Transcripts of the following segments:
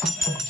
பாடியம்மா வணக்கம்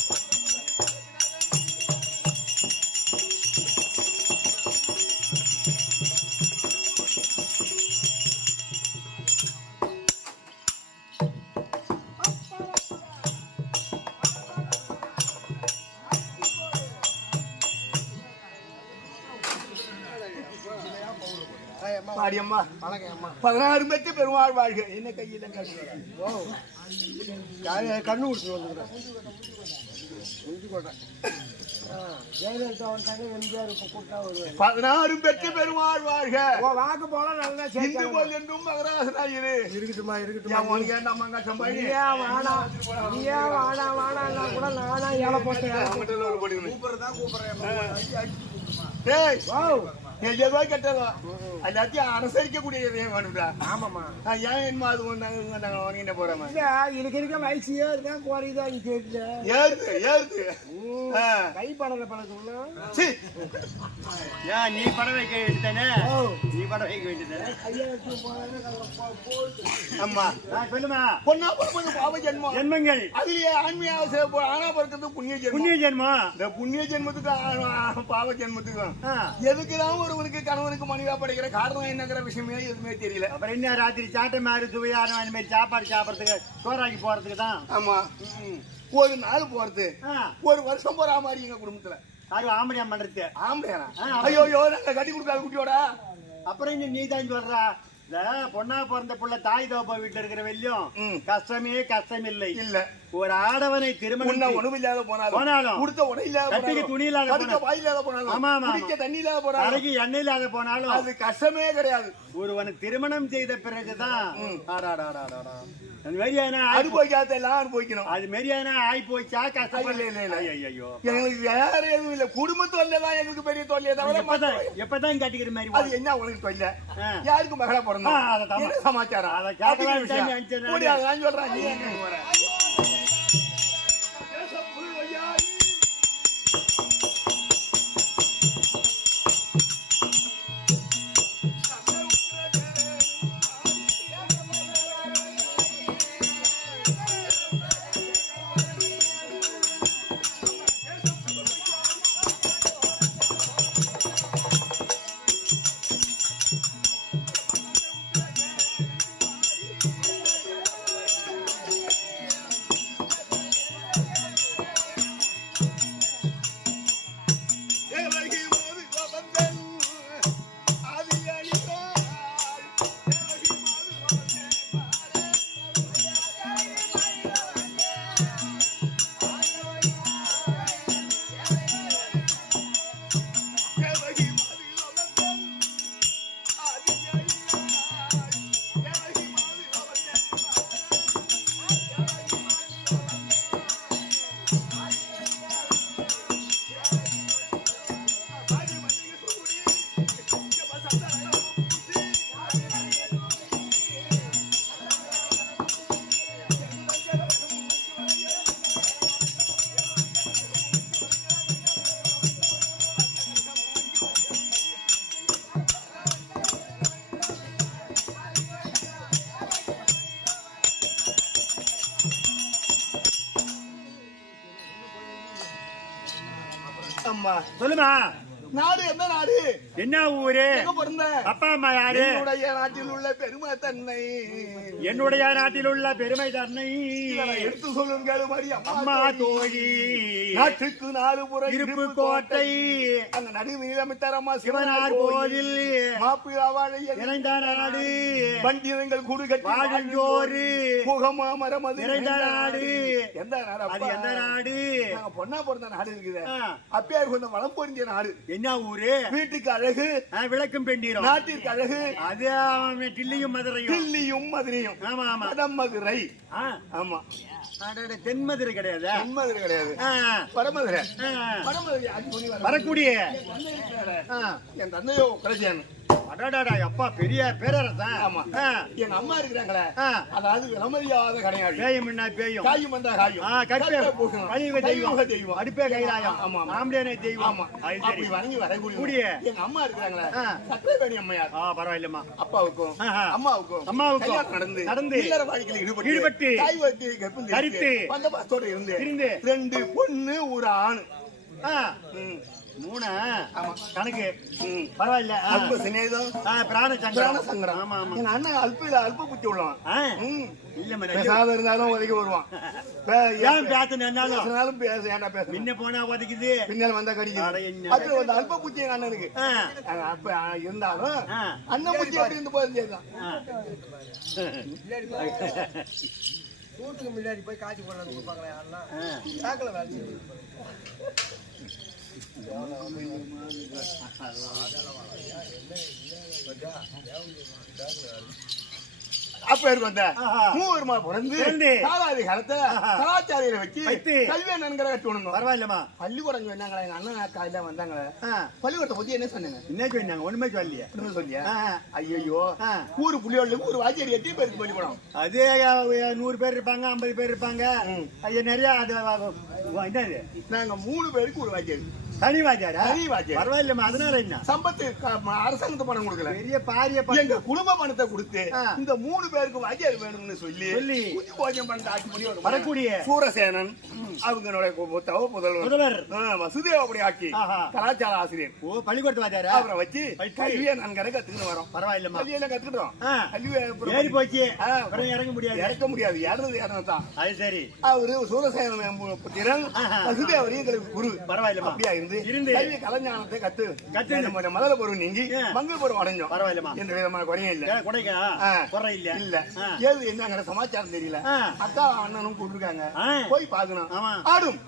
அம்மா பதினாறு பெற்று பெருமாள் வாழ்க. என்ன கையில கண்ணு கொடுத்து வந்துக்கிறேன் பதினாறு பெற்று பெருமாள் வாழ்க. வாக்கு போல நல்லா இந்து போல் என்றும் மகராசனாயிரு. இருக்கட்டுமா என் இருக்கட்டுமா உனக்கு சம்பாதி. நீயா வாடா. நீயா வாடா வாடான்னா கூட நானா ஏழை போட்டேன் டேய் ஓ எதோ கெட்டதோ எல்லாத்தையும் அனுசரிக்கக்கூடிய வேணும்டா. ஆமாம்மா. ஏன் என்ன அது ஒன்றாங்க நாங்கள் உனக்கிட்ட போகிறோம் இருக்க வயசு ஏறுதான் குறையுதா நீ ஏறுது ஏறுது. கை படல பழக்கம்னா சீ. ஏன் நீ படம் வைக்க வேண்டியதானே நீ படம் வைக்க வேண்டியதானே அம்மா. சொல்லுமா பொண்ணா பிறப்பது பாவ ஜென்மம். ஜென்மங்கள். அதுலயே ஆன்மீக சேவை ஆனா பிறக்கிறது புண்ணிய ஜென்மம். புண்ணிய ஜென்மம். இந்த புண்ணிய ஜென்மத்துக்கு பாவ ஜென்மத்துக்கும். எதுக்குதான் ஒருவனுக்கு கணவனுக்கு மனைவியா படைக்கிற காரணம் என்னங்கிற விஷயமே எதுவுமே தெரியல. அப்புறம் என்ன ராத்திரி சாட்டை மாதிரி சுவையான அந்த மாதிரி சாப்பாடு சாப்பிடறதுக்கு சோறாக்கி போறதுக்கு தான். ஆமா. ஒரு நாள் போறது. ஒரு வருஷம் போற மாதிரி எங்க குடும்பத்துல. யாரும் ஆம்படியா பண்றது ஆம்பளையானா? ஆ. ஐயோ ஐயோ நாங்க கட்டி கொடுக்காத குட்டியோட. அப்புறம் இன்னும் நீ தான் சொல்றா. இந்த பொண்ணா பிறந்த புள்ள தாய் தோப்பா வீட்டுல இருக்கிற வெள்ளியும். கஷ்டமே கஷ்டம் இல்லை இல்ல ஒரு ஆடவனை திருமணம் உணவு இல்லாத போனாலும் போனாலும். உடுத்த உடை இல்லாத கட்டிக்க துணி இல்லாத போனாலும். வாய் இல்லாத போனாலும் ஆமா, ஆமா, குடிக்க தண்ணி இல்லாத போனாலும் தலைக்கு எண்ணெய் இல்லாத போனாலும் அது கஷ்டமே கிடையாது ஒருவனை திருமணம் செய்த பிறகுதான் ஆடாடாடாடாடா. அந்த மாதிரியான ஆயி- அனுபவிக்காத எல்லாம் அனுபவிக்கணும். அது மாதிரியான ஆகி போச்சா கஷ்டம் இல்ல, இல்ல, இல்ல. ஐயோ எங்களுக்கு வேற எதுவும் இல்ல. குடும்ப தொல்லை தான் எங்களுக்கு பெரிய தொல்லையே தவிர எப்பதான் கட்டிக்கிற மாதிரி அது என்ன உனக்கு தொல்லை. யாருக்கு மகளா பிறந்தா ஆ, அதை தான். என்ன சமாச்சாரம்? அதை கேட்கலாம் விஷயம். அம்மா சொல்லுமா நாடு எந்த நாடு? என்ன ஊரு? பிறந்த? அப்பா அம்மா யாரு? என்னுடைய நாட்டில் உள்ள பெருமை தன்னை. என்னுடைய நாட்டில் உள்ள பெருமை தன்னை எடுத்து சொல்லுங்கள் அம்மா தோழி. நாட்டுக்கு நாலு புறம் இருப்பு கோட்டை. அந்த நடுவில் அமைத்தாரம்மா சிவனார் கோவில். மாப்பிளாவாழைய இணைந்த நாடு வண்டியங்கள் குடு கட்டி வாழுஞ்சோறு முகமா மரம் அது நிறைந்த நாடு எந்த நாடு அது? எந்த நாடு? நாங்க பொண்ணா பிறந்த நாடு இருக்குது. ஆ. அப்பயார் கொஞ்சம் வளம் பொருந்திய நாடு. என்ன ஊரு? வீட்டுக்கு அழகு. விளக்கும் பெண்டீரம் நாட்டிற்கு அழகு. அது டில்லியும் மதுரையும். தில்லியும் மதுரையும். ஆமா ஆமா. ஆமா. அடடே, தென் மதுரை கிடையாதா. மதுரை கிடையாது மணி வர. வரக்கூடிய. என் தந்தையோ கடைசியான் அடடடா, அப்பா பெரிய பேரரசன். ஆமா. எங்க அம்மா இருக்கிறாங்களே. அதாவது விலமதியாத கிடையாது பேயும் என்ன பேயும்? காயும் வந்தா காயும். கற்பே கற்பே தெய்வம். தெய்வம். அடுப்பே கைலாயம். ஆமா ஆமா. ஆம்படியானே தெய்வம். ஆமா. அப்படி வணங்கி வரக்கூடிய கூடிய. எங்க அம்மா இருக்கிறாங்களே. சக்கரவேணி அம்மையார். ஆ பரவாயில்லம்மா. அப்பாவுக்கும். அம்மாவுக்கும் அம்மாவுக்கும். நடந்து நடந்து. இல்லற வாழ்க்கையில் ஈடுபட்டு ஈடுபட்டு. தாய் வயிற்றில் கர்ப்பம் தரித்து. தரித்து வந்த பாசத்தோட இருந்து இருந்து. ரெண்டு பொண்ணு ஒரு ஆணு. ஆ. மூணா. ஆமா. கணக்கு. பரவாயில்ல. அல்ப சிநேதம் ஆ, பிராண பிராண சங்கரம். சங்கரம் ஆமா. ஆமா அண்ணன் அல்ப அல்ப புத்தி உள்ளவன். இல்ல பேசாத இருந்தாலும் ஒதுக்கி வருவான். ஏன் பேத்து நின்னாலும் பேசினாலும் பேச ஏன்டா பேச முன்ன போனா உதைக்குது. பின்னால் வந்தா கடிக்குது. வந்து அல்ப புத்தி அண்ணனுக்கு. அப்ப இருந்தாலும். அண்ணன் புத்தி அப்படி இருந்து போய் சரிதான். ஆ. வீட்டுக்கு முன்னாடி போய் காட்சி போடலாம்னு கொடுப்பாங்களே. கேட்கல வேலை செய்யுது. அப்ப இருக்கு வந்த? ஆஹா. மூவருமா பிறந்து. காலாதி காலத்தை. கலாச்சாரியில வச்சு. கல்வி நன்கரை கட்டி விடணும் பரவாயில்லம்மா. பள்ளிக்கூடம் சொன்னாங்களே எங்க அண்ணன் அக்கா எல்லாம் வந்தாங்களே. பள்ளிக்கூடத்தை பத்தி என்ன சொன்னாங்க? என்ன சொன்னாங்க? ஒண்ணுமே சொல்லலையே. என்ன சொல்லியா ஐயோ. ஊரு புள்ளியோட ஊரு வாத்தியார் எட்டி பேருக்கு பள்ளிக்கூடம்? அதே நூறு பேர் இருப்பாங்க ஐம்பது பேர் இருப்பாங்க. ஐயா நிறைய அது என்னது? நாங்க மூணு பேருக்கு ஒரு வாத்தியார். தனி வாத்தியாரா தனி வாத்தியார். பரவாயில்லம்மா அதனால என்ன? சம்பத்து அரசாங்கத்து பணம் கொடுக்கல. பெரிய பாரிய எங்க குடும்ப பணத்தை கொடுத்து. இந்த மூணு பேருக்கு வாத்தியார் வேணும்னு சொல்லி சொல்லி. குஞ்சு போஜம் பணத்தை ஆட்சி பண்ணி ஒரு வரக்கூடிய. சூரசேனன் அவங்களுடைய புத்தக முதல்வர். முதல்வர். வசுதேவ அப்படி ஆஹா. கலாச்சார ஆசிரியர். ஓ பள்ளிக்கூடத்து வாத்தியாரா? அவரை வச்சு. கல்வியை நன்கரை கத்துக்கிட்டு வரோம். பரவாயில்லம்மா. கல்வியெல்லாம் கத்துக்கிட்டோம். அப்புறம் ஏறி போச்சு. இறங்க முடியாது. இறக்க முடியாது. ஏறது ஏறது தான். அது சரி. அவரு சூரசேன புத்திரன் ஆஹா. வசுதேவர் எங்களுக்கு குரு. பரவாயில்லம்மா. அப்படியா இருந்து இருந்து. கல்வி கலைஞானத்தை கத்து கத்து. நம்ம முதல்ல பருவம் நீங்கி. மங்கள் பருவம் அடைஞ்சோம் பரவாயில்லம்மா எந்த விதமான குறையும் இல்ல குறைக்கா. குறை இல்ல இல்ல. ஏது என்னங்கிற சமாச்சாரம் தெரியல. அக்கா அண்ணனும் கூப்பிட்டுருக்காங்க. போய் பாக்கணும். ஆடும்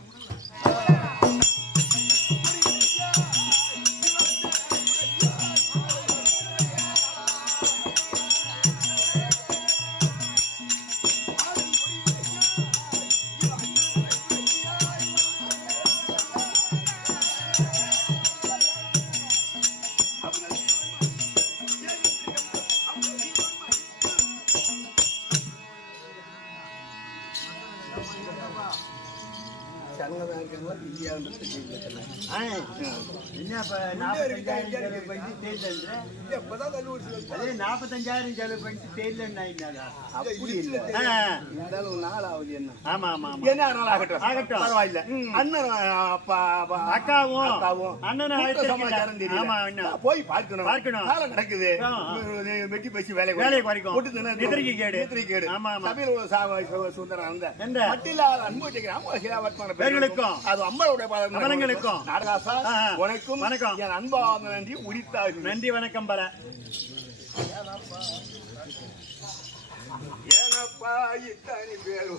செலவு அப்படி. இருந்தாலும் நாள் ஆகுது என்ன ஆமா என்ன ஆகட்டும் ஆகட்டும். பரவாயில்ல. அண்ணன் அக்காவும் அக்காவும் அண்ணனும். சமாச்சாரம் போய் பார்க்கணும் பார்க்கணும். வேலை நடக்குது. வெட்டி பேசி வேலை வேலை குறைக்கும். போட்டு நித்திரைக்கு கேடு. நித்திரைக்கு கேடு. ஆமா, ஆமா. சபையில் உள்ள சா- சு- சுந்தரம் அந்த? மட்டில்லாத. அது அவர்களுக்கும். நாடகாசா உனக்கும் வணக்கம். என் அன்பான நன்றி உரித்தாகும் நன்றி வணக்கம் பர ஏனப்பா இத்தனை பேர்